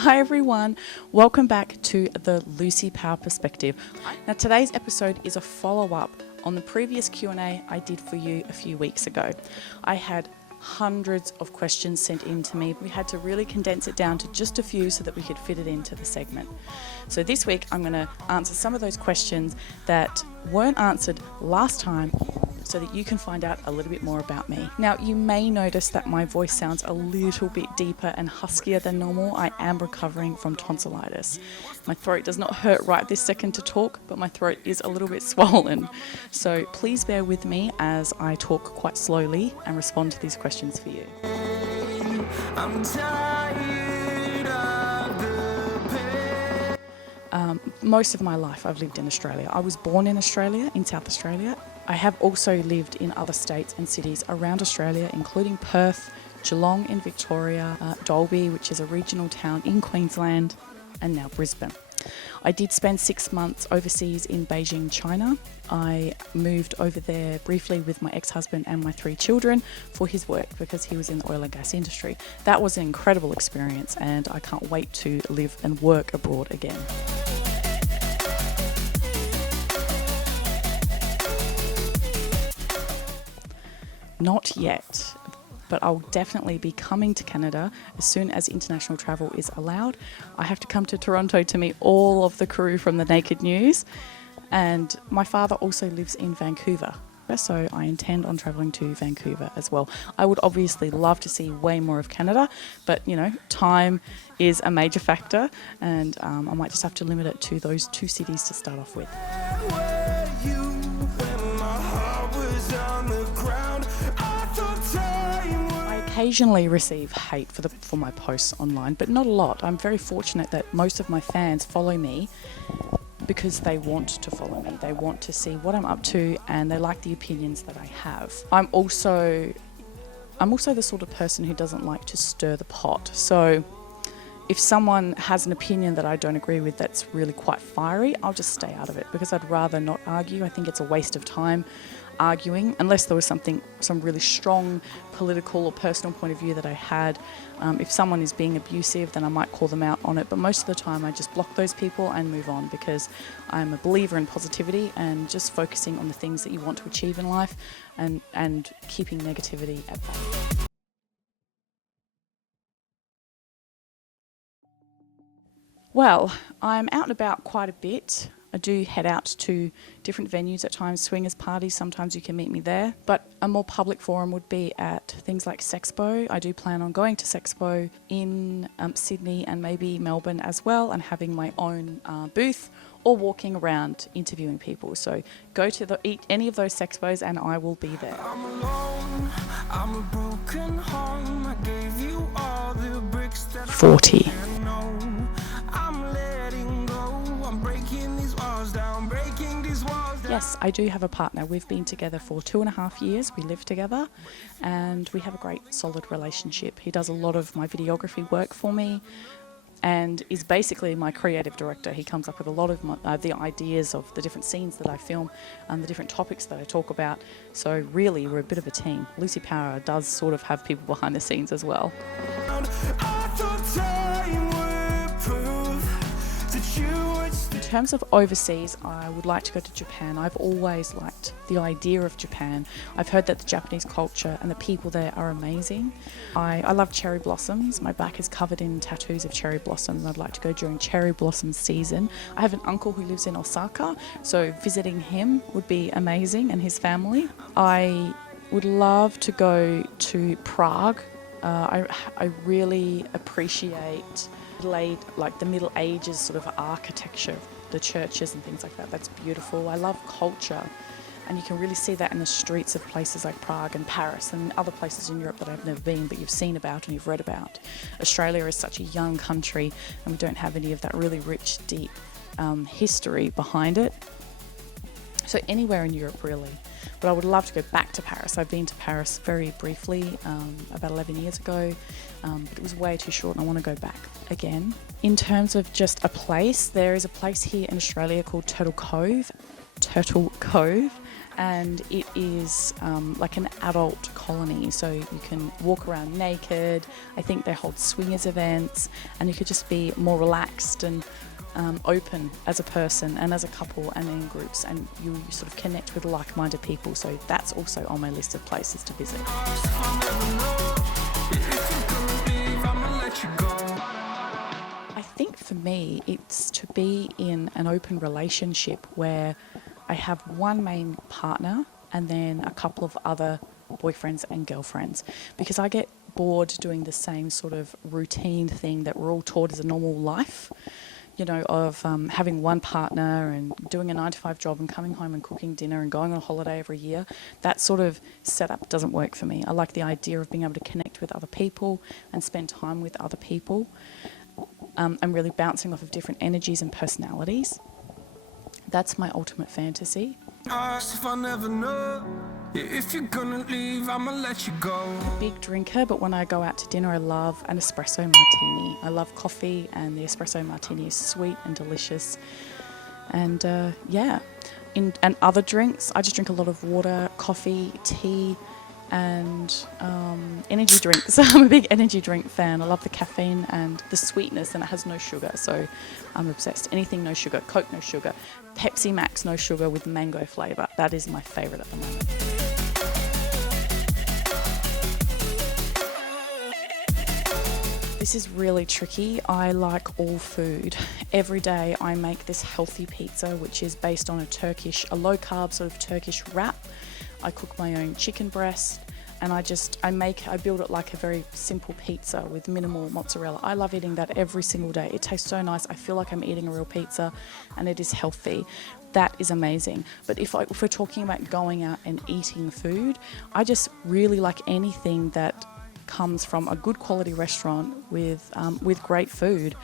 Hi everyone, welcome back to the Luci Power Perspective. Now today's episode is a follow-up on the previous Q&A I did for you a few weeks ago. I had hundreds of questions sent in to me. We had to really condense it down to just a few so that we could fit it into the segment. So this week I'm going to answer some of those questions that weren't answered last time so that you can find out a little bit more about me. Now you may notice that my voice sounds a little bit deeper and huskier than normal. I am recovering from tonsillitis. My throat does not hurt right this second to talk, but my throat is a little bit swollen. So please bear with me as I talk quite slowly and respond to these questions for you. I'm tired of the pain. Most of my life I've lived in Australia. I was born in Australia, in South Australia. I have also lived in other states and cities around Australia, including Perth, Geelong in Victoria, Dalby, which is a regional town in Queensland, and now Brisbane. I did spend 6 months overseas in Beijing, China. I moved over there briefly with my ex-husband and my 3 children for his work because he was in the oil and gas industry. That was an incredible experience and I can't wait to live and work abroad again. Not yet, but I'll definitely be coming to Canada as soon as international travel is allowed. I have to come to Toronto to meet all of the crew from the Naked News, and my father also lives in Vancouver, so I intend on travelling to Vancouver as well. I would obviously love to see way more of Canada, but you know, time is a major factor, and I might just have to limit it to those 2 cities to start off with. Occasionally receive hate for my posts online, but not a lot. I'm very fortunate that most of my fans follow me because they want to follow me. They want to see what I'm up to and they like the opinions that I have. I'm also the sort of person who doesn't like to stir the pot. So if someone has an opinion that I don't agree with that's really quite fiery, I'll just stay out of it because I'd rather not argue. I think it's a waste of time arguing unless there was some really strong political or personal point of view that I had. If someone is being abusive, then I might call them out on it, but most of the time I just block those people and move on because I'm a believer in positivity and just focusing on the things that you want to achieve in life and keeping negativity at bay. Well, I'm out and about quite a bit. I do head out to different venues at times, swingers parties, sometimes you can meet me there. But a more public forum would be at things like Sexpo. I do plan on going to Sexpo in Sydney and maybe Melbourne as well and having my own booth or walking around interviewing people. So go to any of those Sexpos and I will be there. I'm alone, I'm a broken home. I gave you all the bricks that 40. Yes, I do have a partner. We've been together for 2.5 years. We live together and we have a great solid relationship. He does a lot of my videography work for me and is basically my creative director. He comes up with a lot of the ideas of the different scenes that I film and the different topics that I talk about. So really, we're a bit of a team. Luci Power does sort of have people behind the scenes as well. In terms of overseas, I would like to go to Japan. I've always liked the idea of Japan. I've heard that the Japanese culture and the people there are amazing. I love cherry blossoms. My back is covered in tattoos of cherry blossoms. I'd like to go during cherry blossom season. I have an uncle who lives in Osaka, so visiting him would be amazing and his family. I would love to go to Prague. I really appreciate the Middle Ages sort of architecture, the churches and things like that. That's beautiful. I love culture and you can really see that in the streets of places like Prague and Paris and other places in Europe that I've never been but you've seen about and you've read about. Australia is such a young country and we don't have any of that really rich, deep history behind it. So anywhere in Europe really. But I would love to go back to Paris. I've been to Paris very briefly about 11 years ago, but it was way too short and I want to go back again. In terms of just a place, there is a place here in Australia called Turtle Cove, and it is like an adult colony, so you can walk around naked. I think they hold swingers events, and you could just be more relaxed and open as a person and as a couple and in groups, and you sort of connect with like-minded people. So that's also on my list of places to visit. I think for me it's to be in an open relationship where I have one main partner and then a couple of other boyfriends and girlfriends, because I get bored doing the same sort of routine thing that we're all taught as a normal life, you know, of having one partner and doing a 9-to-5 job and coming home and cooking dinner and going on a holiday every year. That sort of setup doesn't work for me. I like the idea of being able to connect with other people and spend time with other people, and really bouncing off of different energies and personalities. That's my ultimate fantasy. If I never know, if you're gonna leave, I'ma let you go. Big drinker, but when I go out to dinner, I love an espresso martini. I love coffee, and the espresso martini is sweet and delicious. And and other drinks, I just drink a lot of water, coffee, tea, and energy drinks. I'm a big energy drink fan. I love the caffeine and the sweetness, and it has no sugar, so I'm obsessed. Anything no sugar. Coke no sugar. Pepsi Max no sugar with mango flavour. That is my favourite at the moment. This is really tricky. I like all food. Every day I make this healthy pizza, which is based on a low carb sort of Turkish wrap. I cook my own chicken breast, and I build it like a very simple pizza with minimal mozzarella. I love eating that every single day. It tastes so nice. I feel like I'm eating a real pizza, and it is healthy. That is amazing. But if we're talking about going out and eating food, I just really like anything that comes from a good quality restaurant with great food.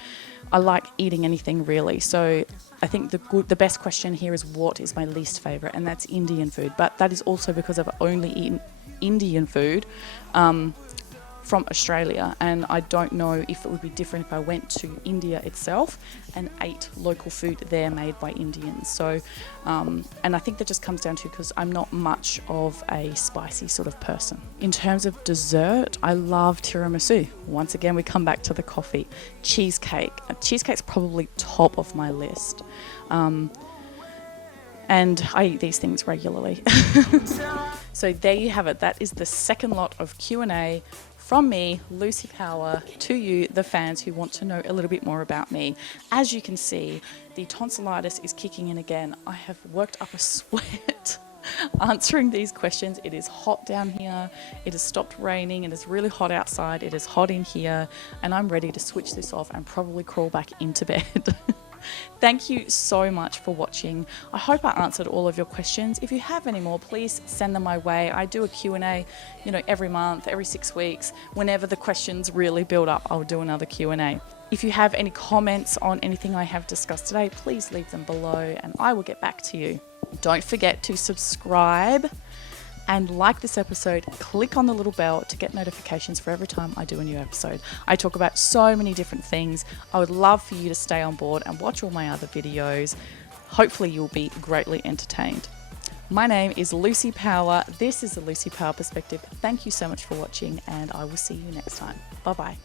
I like eating anything really. So I think the best question here is what is my least favourite, and that's Indian food. But that is also because I've only eaten Indian food from Australia, and I don't know if it would be different if I went to India itself and ate local food there made by Indians. So, and I think that just comes down to because I'm not much of a spicy sort of person. In terms of dessert, I love tiramisu. Once again, we come back to the coffee. Cheesecake. Cheesecake's probably top of my list. And I eat these things regularly. So there you have it. That is the second lot of Q&A from me, Lucy Power, to you, the fans who want to know a little bit more about me. As you can see, the tonsillitis is kicking in again. I have worked up a sweat answering these questions. It is hot down here. It has stopped raining. It is really hot outside. It is hot in here. And I'm ready to switch this off and probably crawl back into bed. Thank you so much for watching. I hope I answered all of your questions. If you have any more, please send them my way. I do a Q&A, every month, every 6 weeks. Whenever the questions really build up, I'll do another Q&A. If you have any comments on anything I have discussed today, please leave them below and I will get back to you. Don't forget to subscribe and like this episode. Click on the little bell to get notifications for every time I do a new episode. I talk about so many different things. I would love for you to stay on board and watch all my other videos. Hopefully you'll be greatly entertained. My name is Lucy Power. This is the Lucy Power Perspective. Thank you so much for watching, and I will see you next time. Bye-bye.